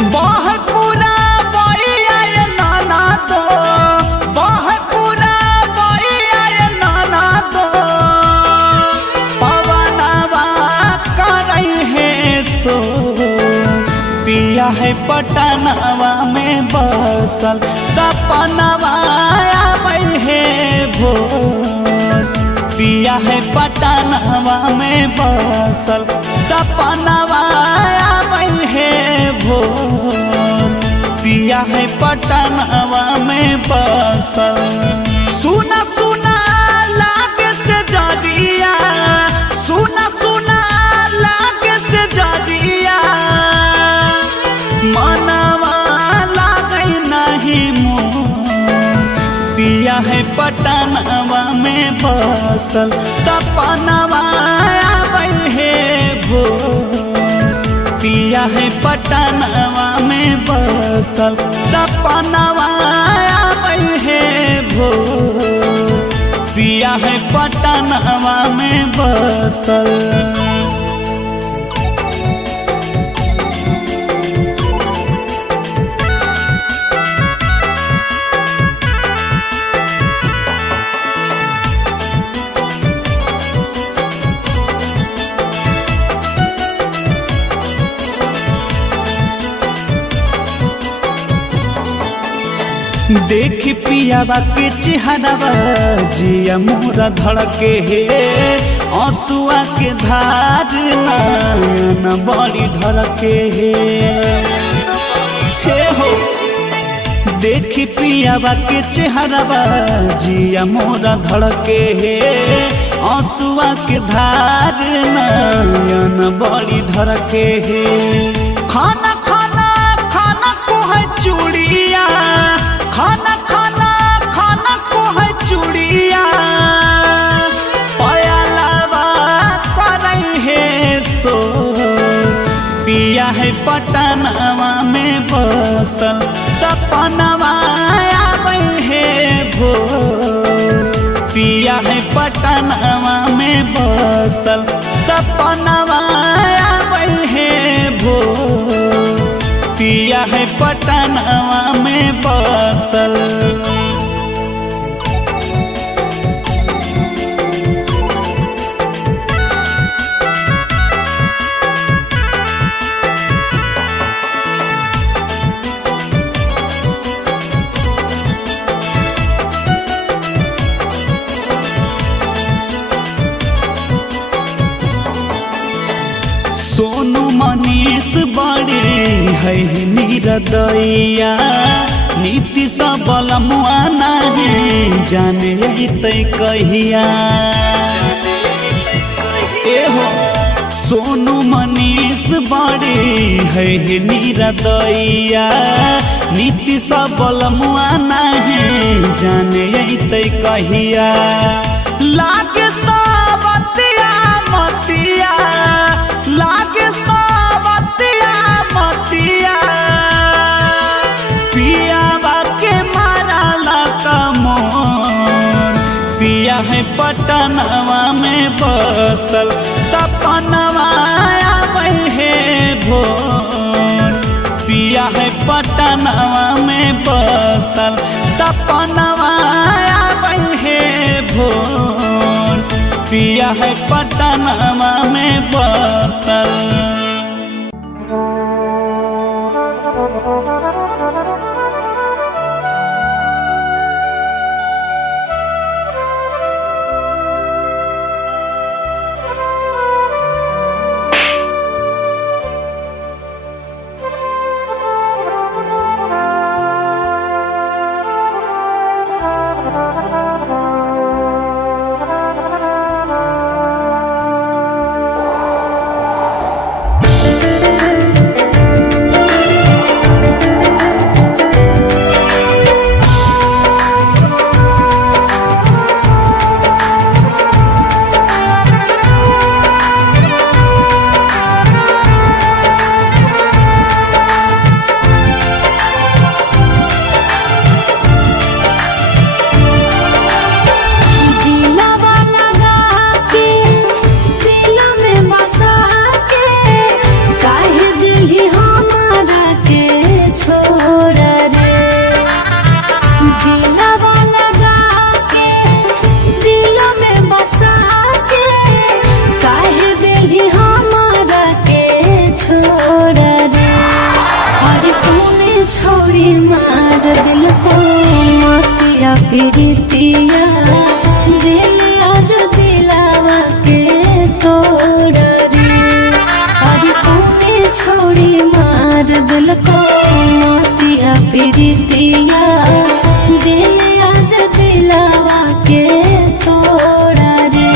पूरा बइया ये नाना दो पूरा बइया ये नाना दो पवनवा करई है सो पिया है पटनवा में बसल सपनवा आबै है भोर पिया है पटनवा में बसल सपनवा आबै है भोर पिया है पटनवा में बसल सुना सुना लागे से जदिया सुना सुना लागे से जदिया मनवा लागे नहीं मोर पिया है पटनवा में बसल सपनवा आबै है भोर पिया है पटनवा में बसल सपनवा आबै है भोर पिया है पटनवा में बसल। देख पियावा के चेहरावा जिया मोरा धड़के हे आंसुआ के धार नैन बड़ी ढरके हे हो देख पियावा के चेहरावा जिया मोरा धड़के हे आंसुआ के धार नैन बड़ी ढरके हे खाना खाना खाना को है चूड़िया खाना खाना खाना को है चूड़िया पयलवा करई है सो पिया है पटनवा में बसल सपनवा आबै है भोर पिया है पटनवा में बसल सपनवा आबै है भोर पिया है पटनवा में बसल। सोनू मनीष बड़ी है निरदैया नीति सबल मुआ नहीं जाने तै कहिया एहो सोनू मनीष बड़ी है निरदैया नीति सबल मुआ नहीं जाने तै कहिया लागे सावतिया मतिया लागे सावतिया मतिया पियावा के मारला मोर पिया है पटनवा में बसल सपनवा आबै है भोर पिया है पटनवा में बसल सपनवा आबै है भोर पिया है पटनवा में बसल। छोड़ी मार दिल को मोतिया प्रीतिया दिल आज दिलावा के तोड़ा रे। अरे तूने छोड़ी मार दिल को मोतिया प्रीतिया दिल आज दिलावा के तोड़ा रे।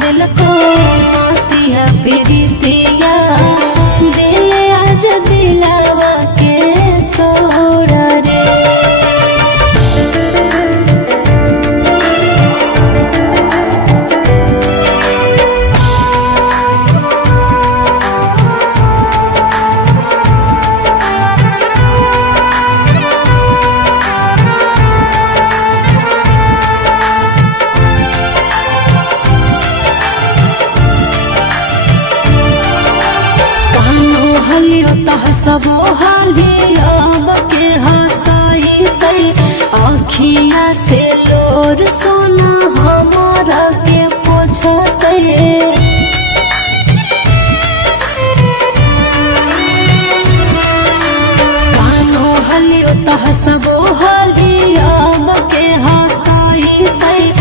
दिल को मोतिया प्रीतिया दिल आज दिलावा के तोड़ा रे। सबो हालिया बके हसाई तई आँखिया से लोर सोना हमारा के पोछते। कानो हलियो तह सबो हालिया बके हसाई तई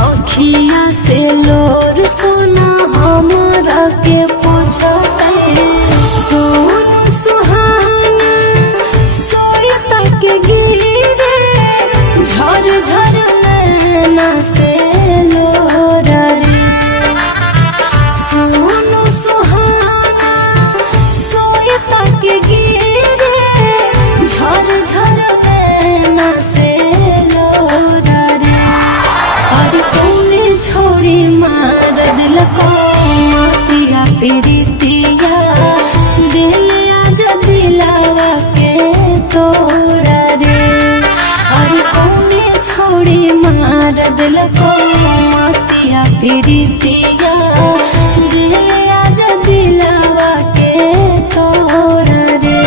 आँखिया से लोर सोना हमारा के पोछते। सोनू सुहाना सोयता के गिरे झर झर नैना से लोरा रे। सोनू सुहाना सोयता के गिरे झर झर नैना से लोरा रे। और तूने छोड़ी मार दिल को मोतिया प्रीतिया दिल आज दिलावा के तोड़ा रे। और कौने छोड़ी मार दिल को मोतिया प्रीतिया दिल आज दिलावा के तोड़ा रे।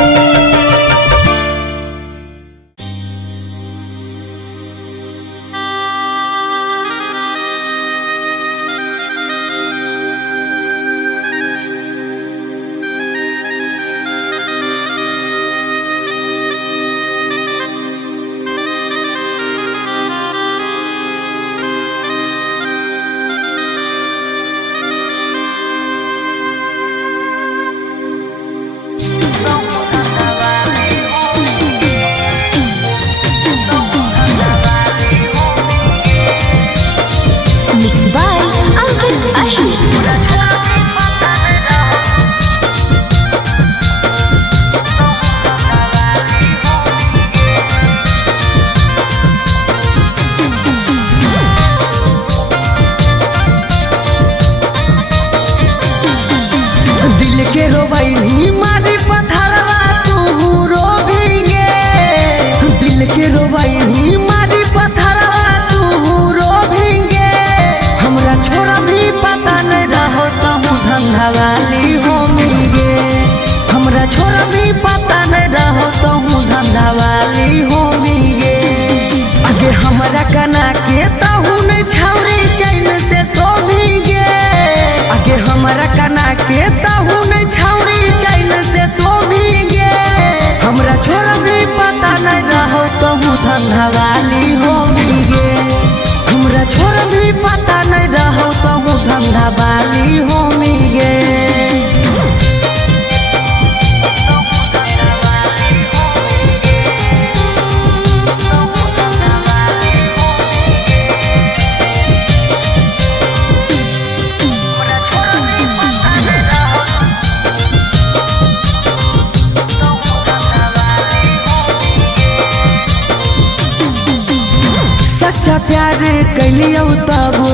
सच्चा प्यार कैलियो तबो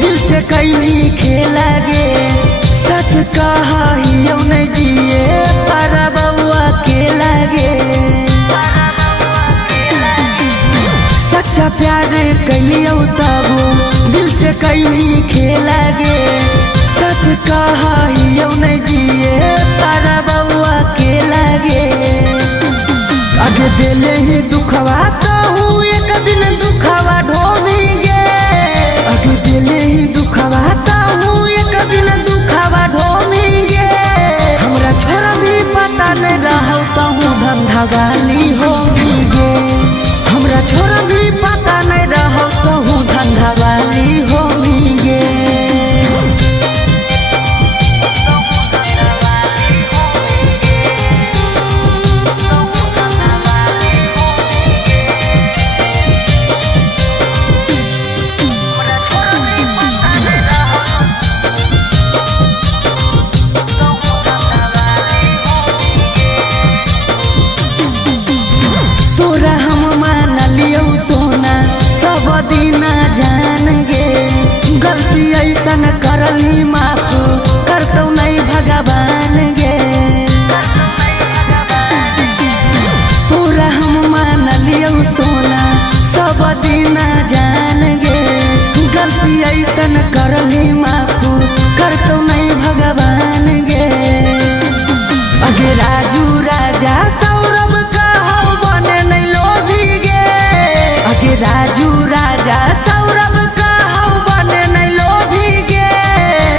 दिल से कैली खेला गे सच कहियो नहीं जिए पर बउआ के लागे सच्चा प्यार कैलियो तबो दिल से कैली खेला गे सच कहियो नहीं जिए पर बउआ के लागे आगे दिले ही दुखवा कहूँ एक दिन दुखवा ढोवेंगे आगे दिले ही दुखवा कहूँ एक दिन दुखवा ढोवेंगे हमरा छोरा भी पता नहीं रहो कहूँ धंधा वाली होंगे हमरा छोरा भी पता नहीं रहो कहूँ धंधा वाली होंगे तोरा हम मान लियो सोना सब दिन जान गे गलती ऐसन करली माफ करतो नहीं भगवान गे तोरा हम मान लियो सोना सब दिन जान गे गलती ऐसन करली माफ करतो नहीं भगवान गे अगे राजू राजा सौरभ आगे राजू राजा सौरभ कहू बने नहीं लोभी गे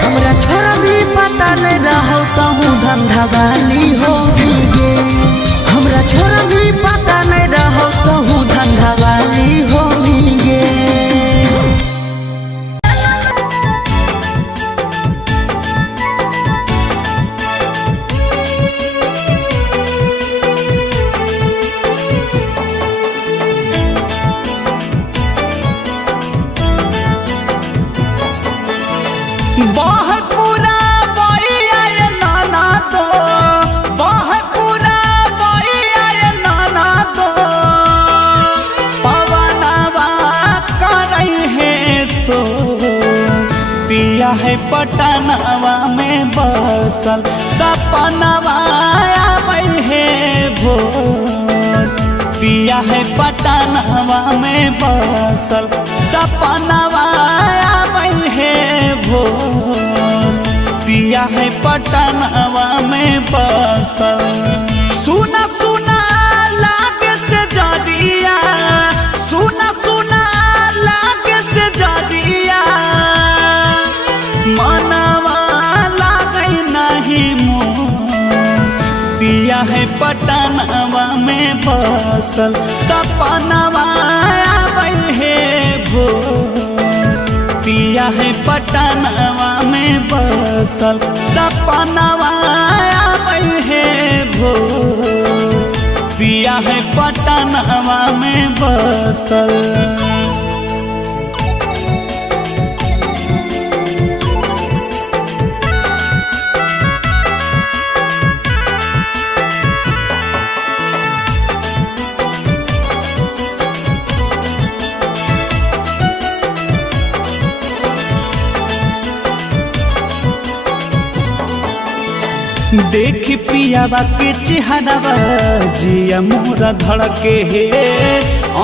हमरा छोरा भी पता नहीं रहो कहूँ धंधा वाली होगी गे हमरा छोरा भी पता नहीं रहो कहूँ धंधा वाली होगी गे बहुत पूरा बइया रे नाना दो बहुत पूरा बइया रे नाना दो पवनवा करई है सो पिया है पटनवा में बसल सपनवा आबै है भोर पिया है पटनवा में बसल सपनवा आबै है भोर पिया है पटनवा में बसल सुना सुना लागे से जदिया सुना सुना लागे से जदिया मनवा लागे नहीं मोर पिया है पटनवा में बसल सपनवा आबै है भोर पिया है पटनवा में बसल सपनवा आबै है भोर पिया है पटनवा में बसल देख पियावा के चेहरावा जिया मोरा धड़के हे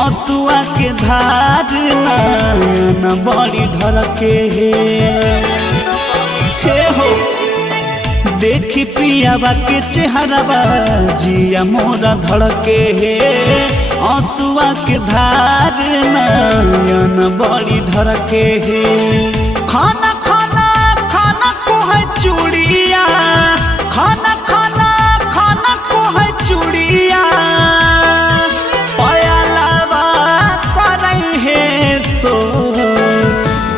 आंसुआ के धार नैन बड़ी ढरके हे हो देख पियावा के चेहरावा जिया मोरा धड़के हे आंसुआ के धार नैन बड़ी ढरके हे खाना खाना खाना को है चूड़िया खाना खाना खाना को है चूड़िया पयालावा करई है सो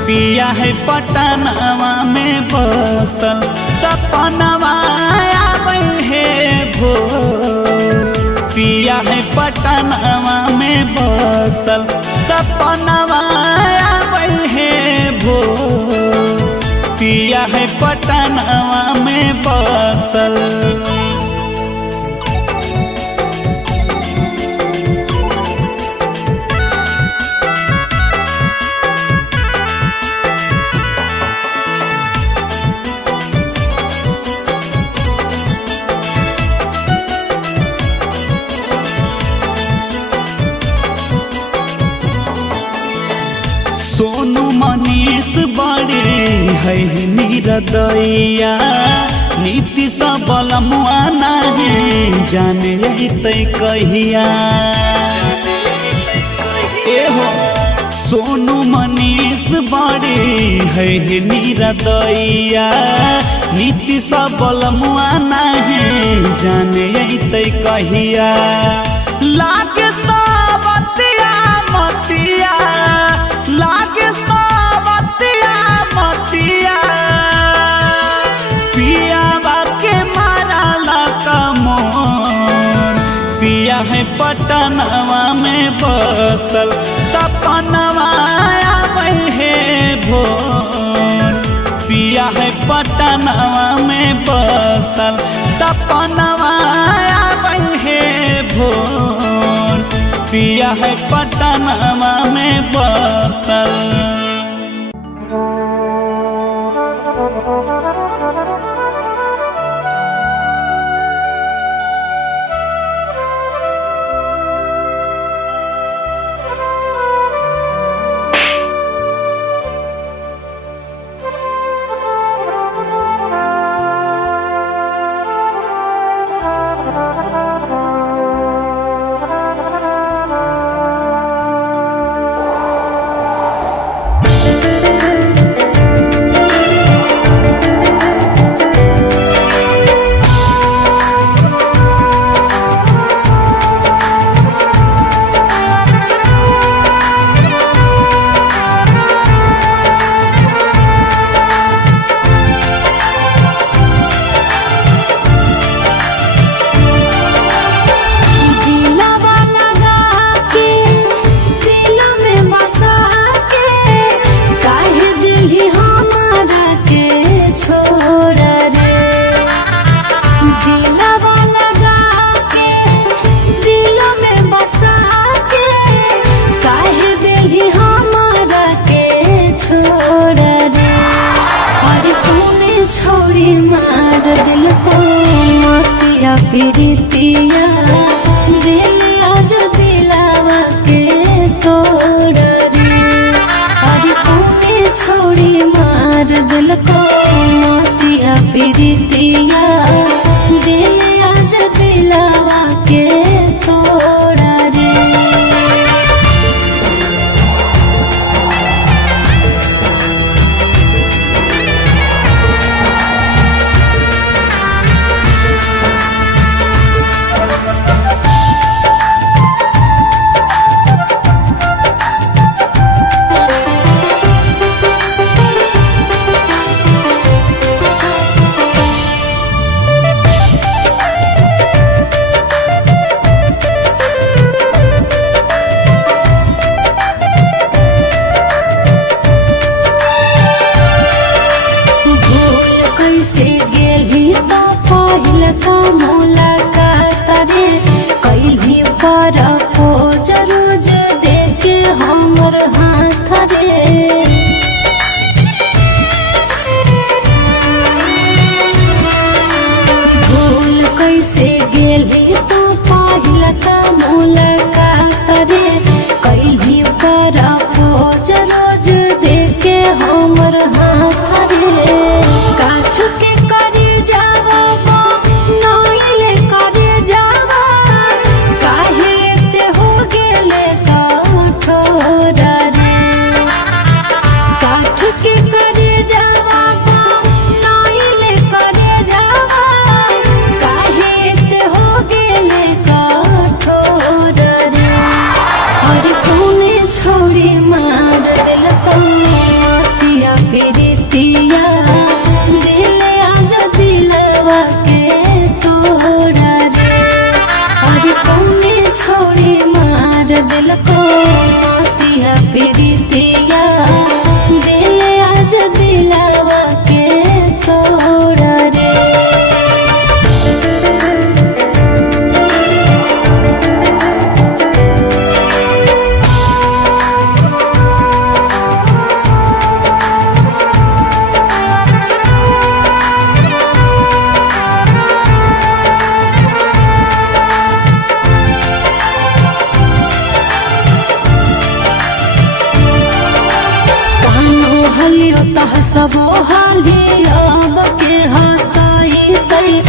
पिया है पटनवा में बसल सपनवा आबै है भोर पिया है पटनवा में बसल सपनवा आबै है भोर पिया है पटनवा में बसल है निरदैया नीति सबल मुआ नहीं जाने तै कहिया एहो सोनू मनीष बड़ी है निरदैया नीति सबल मुआ नहीं जाने तै कहिया लागे सावतिया मतिया लागे सावतिया मतिया पिया बाके मारा लका मोर पिया है पटनवा में बसल सपनवा आवे है भोर पिया है पटनवा में बसल सपनवा आवे है भोर पिया है पटनवा में बसल। प्रीतिया दिल आज दिलावा के तोड़ रे अरे तूने छोड़ी मार दिल को मोतिया प्रीतिया दिल आज दिलावा के तोड़ रे। दिल को मोतिया प्रीतिया दिल आज दिलावा के तोड़ रे। हसबो हाली अब के हसाई तई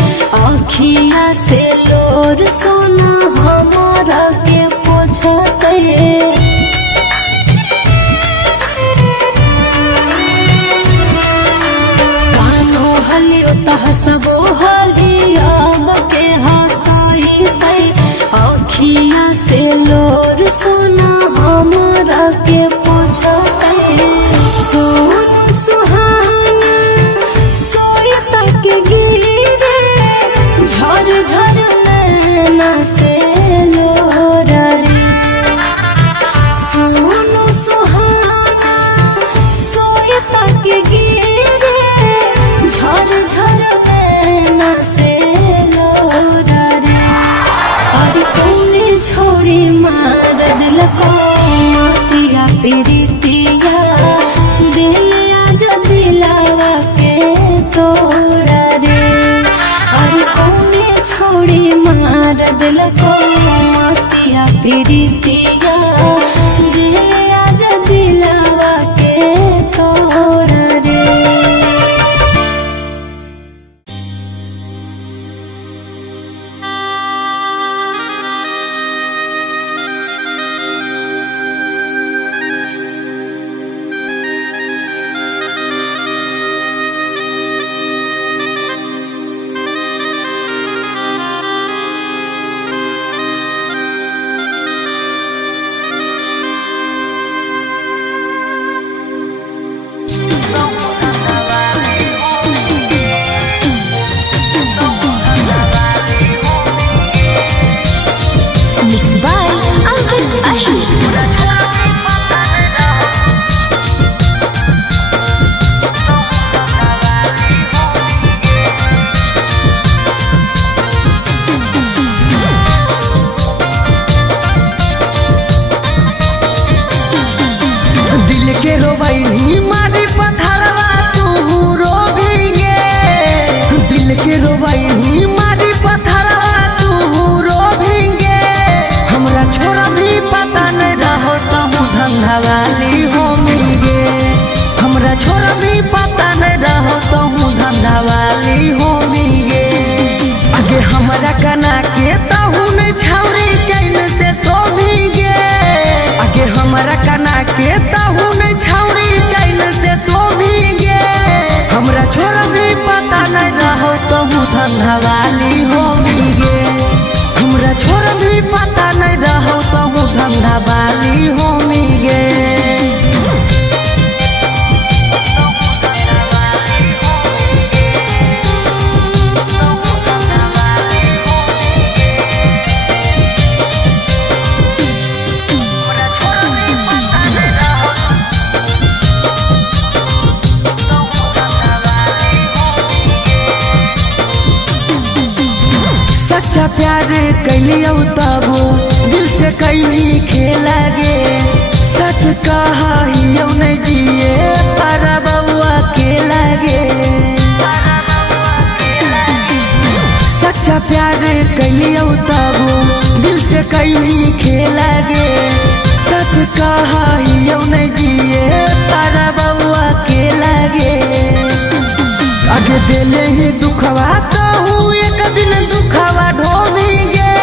आखिया से लोर सोना हमारा के पोछते कानो हलियो हसबो हाली अब के हसाई तई आखिया से लोर सोना हमारा के पोछते सोनू सुहाना सोई तक गिरे झर झर नैना से लोरा रे सोनू सुहाना सोई तक गिरे झर झर नैना से लोरा रे और कौने छोड़ी मार दिल को मातिया पीरितिया दिल आज दिलावा के तोड़ा रे और कौने छोड़ी मार दिल को मातिया पीरितिया दिल आज दिलावा के तोड़ा रे। धंधावाली होमी गे हमरा छोड़ भी पता नहीं रहो तो हूँ धंधावाली होमी गे। सच्चा प्यार कैलियो तबो दिल से कैली खेला गे सच कहा हियो नहीं जिए पारा बउआ के लागे। सच्चा प्यार कैलियो तबो दिल से कैली खेला गे सच कहा हियो नहीं जिए पारा बउआ के लागे। आगे दिले ही दुखवा तो हूँ एक दिन दुखवा ढोमेंगे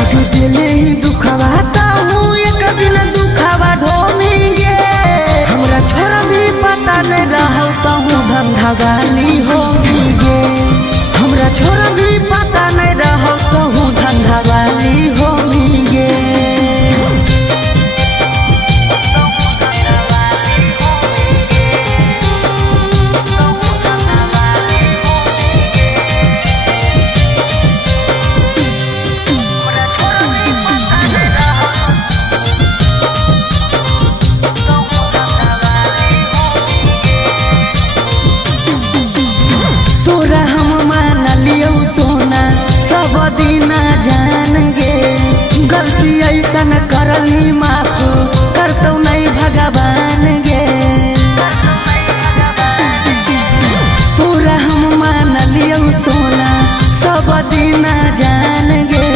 आगे दिले ही दुखवा तो हूँ एक दिन दुखवा ढोमेंगे। हमरा छोरा भी पता नहीं रहो तो हूँ धंधावाली होंगे हमरा छोरा भी पता नहीं रहो तो हूँ धंधावाली होंगे। दीना जान गे गलती ऐसन करली माफ करतो नहीं भगवान गे। तोरा हम मान लियो सोना सब दीना जान गे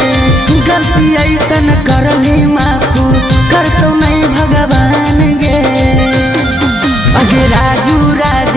गलती ऐसन करली माफ करतो नहीं भगवान गे। अगे राजू राज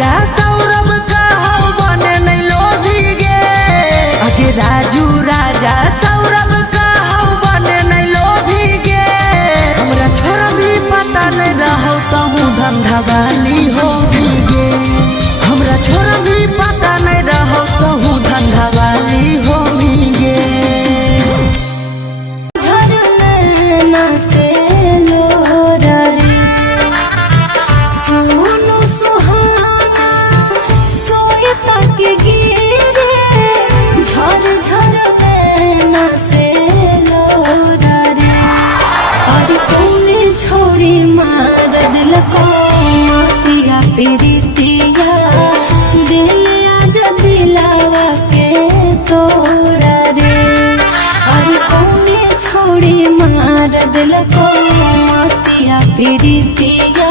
दिल को मतिया प्रीतिया